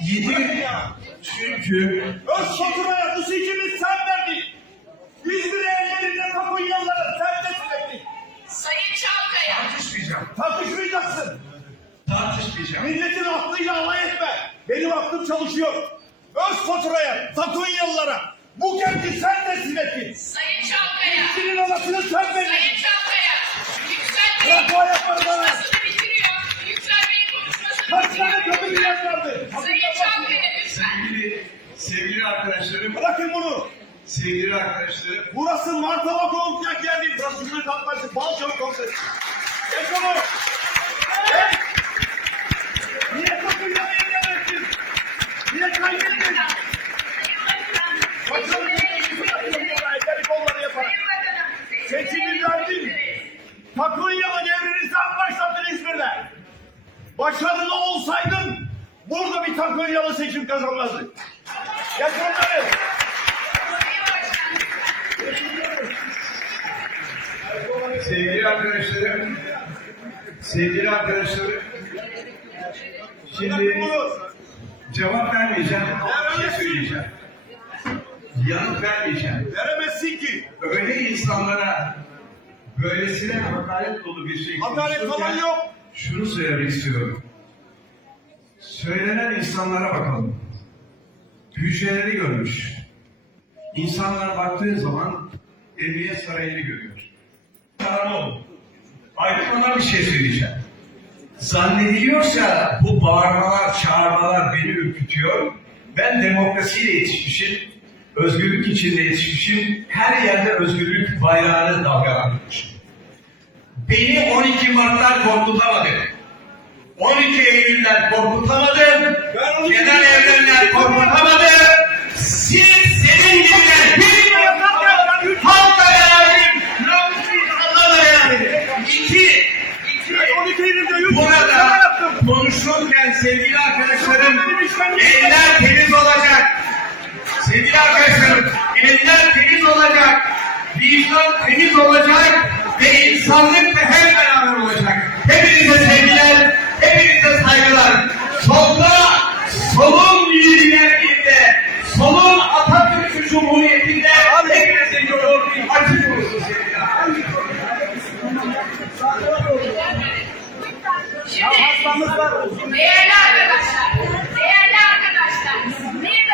7 çünkü Öz faturaya bu seçimi sen verdin. 100 liraya yerine Takonyalılara sen destekledin. Sayın Çalkaya. tartışmayacağım. Tartışmayacaksın. Tartışmayacağım. Milletin aklıyla alay etme. Benim aklım çalışıyor. Öz faturaya, Takonyalılara bu kenti sen teslim ettin. Sayın Çalkaya. İşçinin anasını sen verdin. Sayın Çalkaya. Yüksel Bey Bırak o ayakları bana. konuşmasını bitiriyor. Yüksel Bey'in konuşmasını Kaç tane bitiriyor. kötü millet vardı? Sayın Çalkaya lütfen. Sevgili arkadaşlarım, Bırakın bunu. sevgili arkadaşlarım, Burası Martava olacak yer değil. Burası Cumhuriyet Halk Partisi Balçalı Konseyi. Geç onu. Geç. Niye kapıyla yenilemezsin? Niye kaybettin? Bakalım elleri kolları yaparak. Seçimi verdin. Takonyalı devrini sen başlattın İzmir'de. Başarılı olsaydın burada bir Takonyalı seçim kazanmazdı. Geç onları. sevgili arkadaşlarım, sevgili arkadaşlarım, şimdi cevap vermeyeceğim ama bir şey söyleyeceğim. Yanıt vermeyeceğim. Veremezsin ki. Öyle insanlara böylesine hakaret dolu bir şey Hakaret konuşurken falan yok. şunu söylemek istiyorum. Söylenen insanlara bakalım. Hücreleri görmüş. İnsanlar baktığı zaman Emniyet Sarayı'nı görüyor. Karamoğlu. Aydın ona bir şey söyleyeceğim. Zannediliyorsa bu bağırmalar, çağırmalar beni ürkütüyor. Ben demokrasiyle yetişmişim, özgürlük içinde yetişmişim, her yerde özgürlük bayrağını dalgalandırmışım. Beni 12 Mart'lar korkutamadı. 12 Eylül'ler korkutamadı. Genel evrenler korkutamadı. Siz senin gibiler bilmiyorsunuz. Halkla beraberim. Namusuyla Allah'la beraberim. İki. Burada konuşurken sevgili arkadaşlarım eller temiz olacak. Sevgili arkadaşlarım eller temiz olacak. Vicdan temiz olacak. Ve insanlık da hep beraber olacak. Hepinize sevgiler, hepinize saygılar. Solda, solun liderliğinde, solun Atatürk Cumhuriyeti'nde hepinizin yolu açık olsun sevgiler. Şimdi değerli arkadaşlar, bir